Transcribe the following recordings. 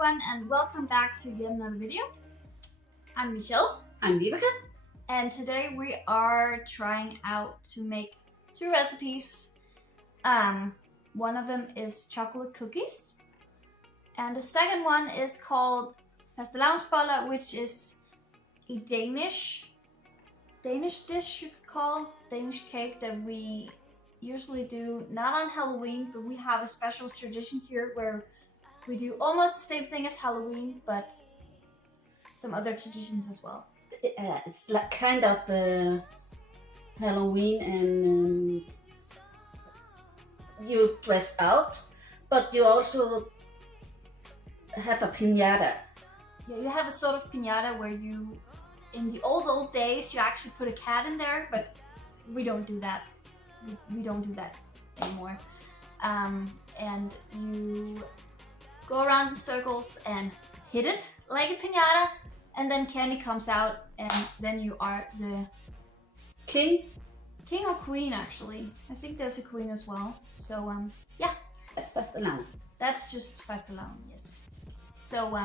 everyone, and welcome back to yet another video. I'm Michelle. I'm Vibeke. And today we are trying out to make two recipes. One of them is chocolate cookies, and the second one is called Fastelavnsboller, which is a Danish dish, you could call, Danish cake that we usually do not on Halloween, but we have a special tradition here where we do almost the same thing as Halloween, but some other traditions as well. It's like kind of Halloween, and you dress out, but you also have a piñata. Yeah, you have a sort of piñata where you, in the old days, you actually put a cat in there, but we don't do that. We don't do that anymore. And you go around in circles and hit it like a piñata, and then candy comes out, and then you are the King or queen, actually. I think there's a queen as well. So yeah. That's fastelavn. That's just fastelavn, yes. So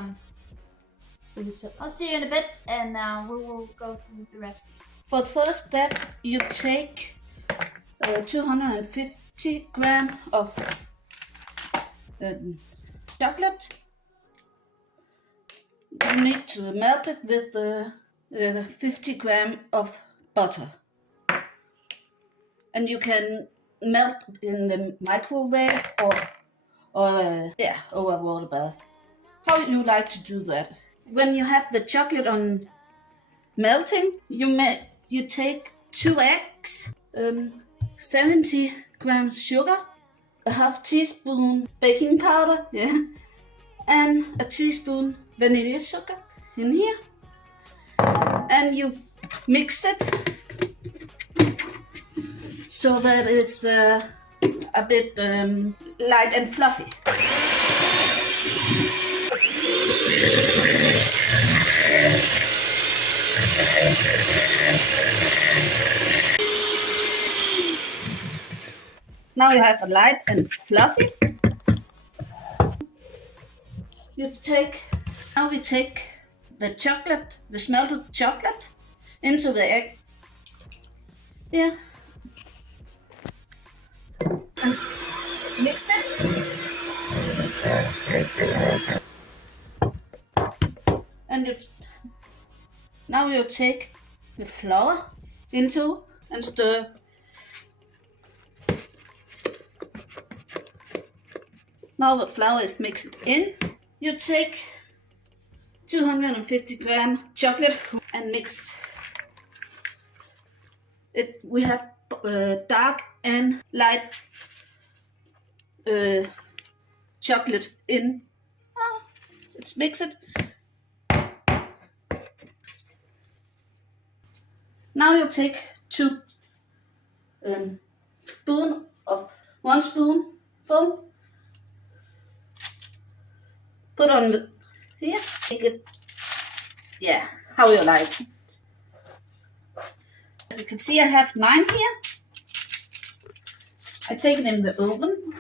I'll see you in a bit, and we will go through the recipes. For the first step, you take 250 grams of chocolate. You need to melt it with 50 grams of butter. And you can melt in the microwave or over water bath. How you like to do that? When you have the chocolate on melting, you take 2 eggs, 70 grams sugar, a half teaspoon baking powder, and a teaspoon vanilla sugar in here, and you mix it so that it's a bit light and fluffy. Now you have a light and fluffy. Now we take the chocolate, the smelted chocolate, into the egg. Yeah. And mix it. And now you take the flour into and stir. Now the flour is mixed in. You take 250 grams chocolate and mix it. We have dark and light chocolate in. Let's mix it. Now you take 1 spoonful. Put on the here. Take it. Yeah, how you like it. As you can see, I have 9 here. I take it in the oven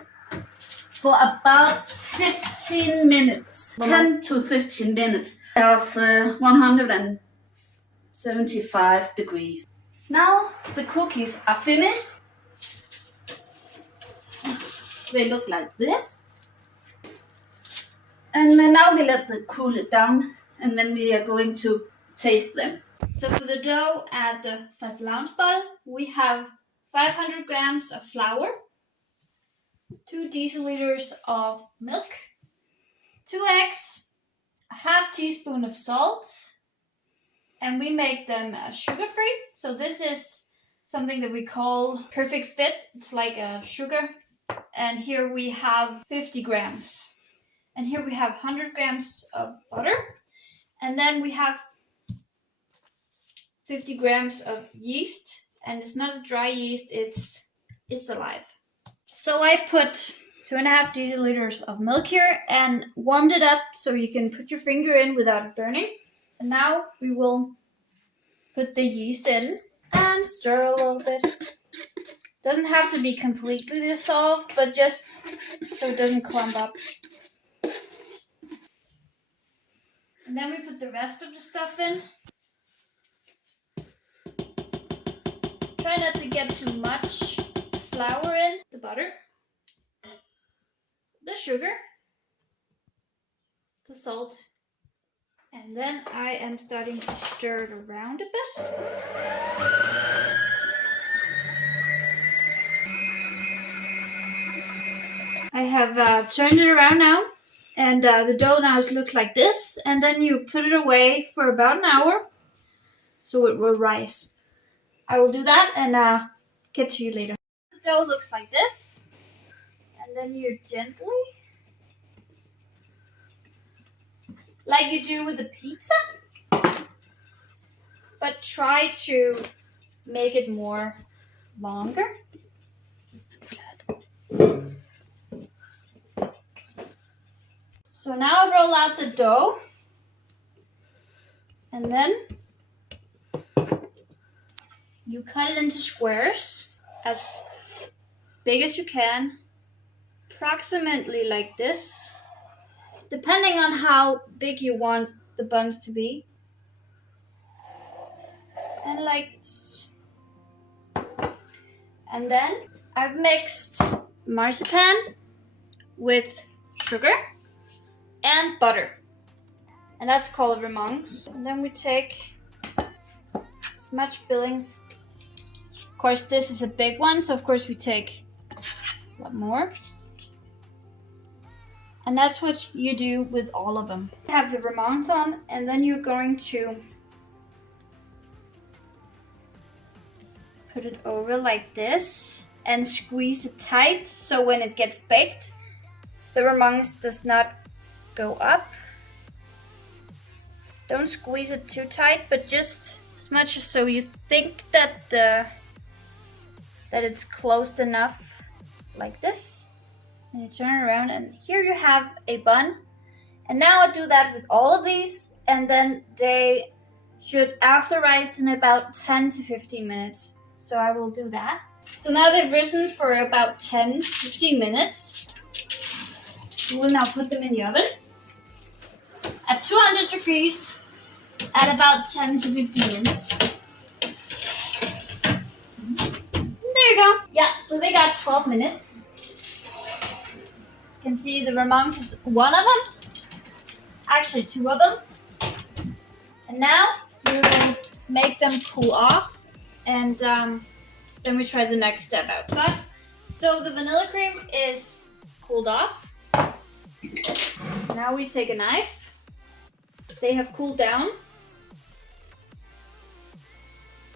for about 15 minutes, 10 to 15 minutes of 175 degrees. Now the cookies are finished. They look like this. And now we let them cool it down, and then we are going to taste them. So for the dough at the fastelavnsboller, we have 500 grams of flour, 2 deciliters of milk, 2 eggs, a half teaspoon of salt, and we make them sugar-free. So this is something that we call perfect fit. It's like a sugar. And here we have 50 grams. And here we have 100 grams of butter. And then we have 50 grams of yeast. And it's not a dry yeast, it's alive. So I put 2.5 deciliters of milk here and warmed it up so you can put your finger in without it burning. And now we will put the yeast in and stir a little bit. Doesn't have to be completely dissolved, but just so it doesn't clump up. And then we put the rest of the stuff in. Try not to get too much flour in. The butter, the sugar, the salt, and then I am starting to stir it around a bit. I have turned it around now, and the dough now looks like this, and then you put it away for about an hour so it will rise. I will do that and get to you later. The dough looks like this, and then you gently, like you do with the pizza, but try to make it more longer. So now roll out the dough, and then you cut it into squares as big as you can, approximately like this, depending on how big you want the buns to be. And like this. And then I've mixed marzipan with sugar and butter. And that's called remangs. And then we take as much filling. Of course, this is a big one, so of course we take a lot more. And that's what you do with all of them. You have the remangs on, and then you're going to put it over like this and squeeze it tight, so when it gets baked, the remangs does not go up. Don't squeeze it too tight, but just as much so you think that that it's closed enough, like this. And you turn it around, and here you have a bun. And now I do that with all of these, and then they should after rise in about 10 to 15 minutes. So I will do that. So now they've risen for about 10-15 minutes. We will now put them in the oven at 200 degrees at about 10 to 15 minutes. There you go. Yeah, so they got 12 minutes. You can see the remangs is one of them. Actually, two of them. And now we will make them cool off, and then we try the next step out. So the vanilla cream is cooled off. Now we take a knife. They have cooled down.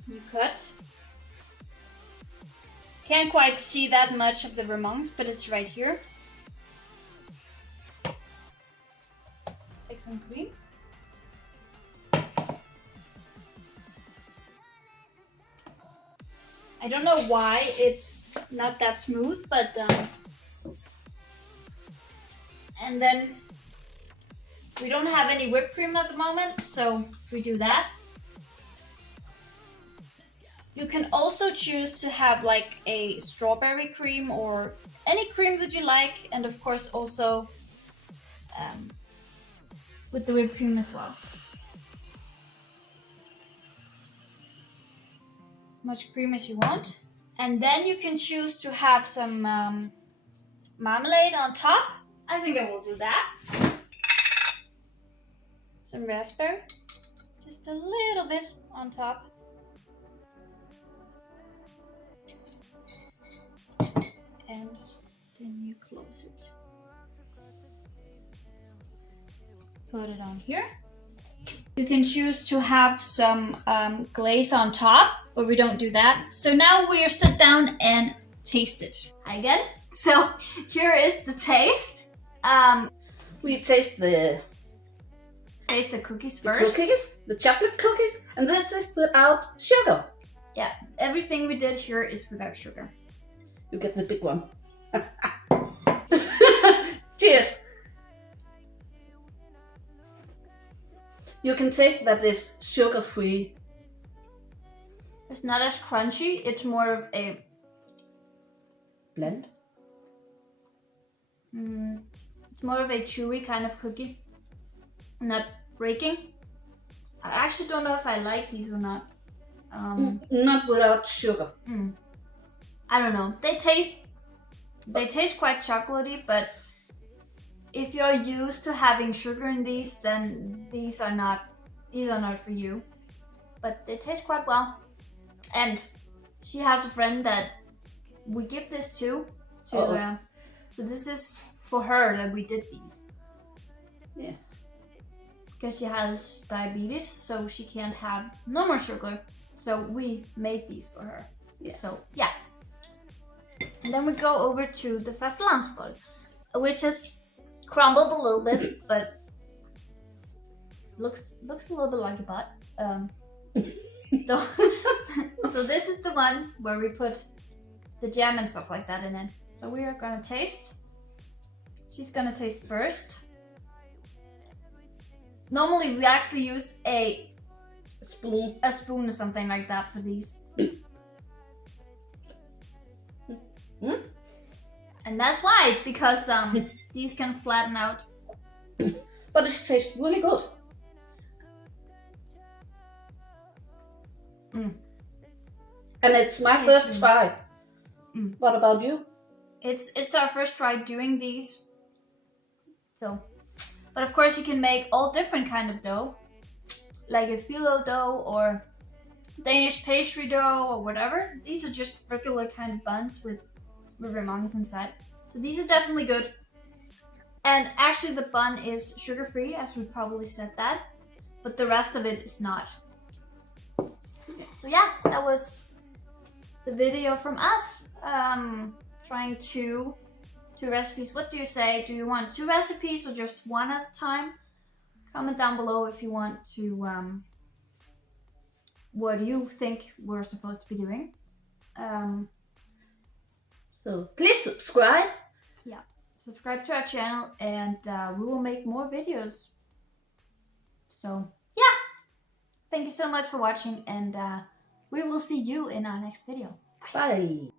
You cut. Can't quite see that much of the remangs, but it's right here. Take some cream. I don't know why it's not that smooth, but and then we don't have any whipped cream at the moment, so we do that. You can also choose to have like a strawberry cream or any cream that you like, and of course also with the whipped cream as well. As much cream as you want. And then you can choose to have some marmalade on top. I think I will do that. Some raspberry, just a little bit on top. And then you close it. Put it on here. You can choose to have some glaze on top, but we don't do that. So now we'll sit down and taste it. Hi again. So here is the taste. We taste the Cookies first. The chocolate cookies, and this is without sugar. Yeah, everything we did here is without sugar. You get the big one. Cheers. You can taste that it's sugar-free. It's not as crunchy. It's more of a blend. It's more of a chewy kind of cookie. Not breaking. I actually don't know if I like these or not. Not without sugar. I don't know. They taste quite chocolatey, but if you're used to having sugar in these, then these are not for you. But they taste quite well. And she has a friend that we give this to. So this is for her that we did these. Yeah. Because she has diabetes, so she can't have no more sugar. So we made these for her. Yes. So yeah. And then we go over to the Fastelavnsboller, which is crumbled a little bit, but looks a little bit like a butt. So this is the one where we put the jam and stuff like that in it. So we are gonna taste. She's gonna taste first. Normally we actually use a spoon or something like that for these. And that's why, because these can flatten out. But it tastes really good. And it's my first try. What about you? It's our first try doing these. So, but of course you can make all different kind of dough, like a phyllo dough or Danish pastry dough or whatever. These are just regular kind of buns with remoulades inside. So these are definitely good. And actually the bun is sugar-free, as we probably said that, but the rest of it is not. So yeah, that was the video from us, trying two recipes. What do you say? Do you want 2 recipes or just one at a time? Comment down below if you want to, what do you think we're supposed to be doing? So please subscribe. Yeah, subscribe to our channel, and we will make more videos. So yeah, thank you so much for watching, and we will see you in our next video. Bye.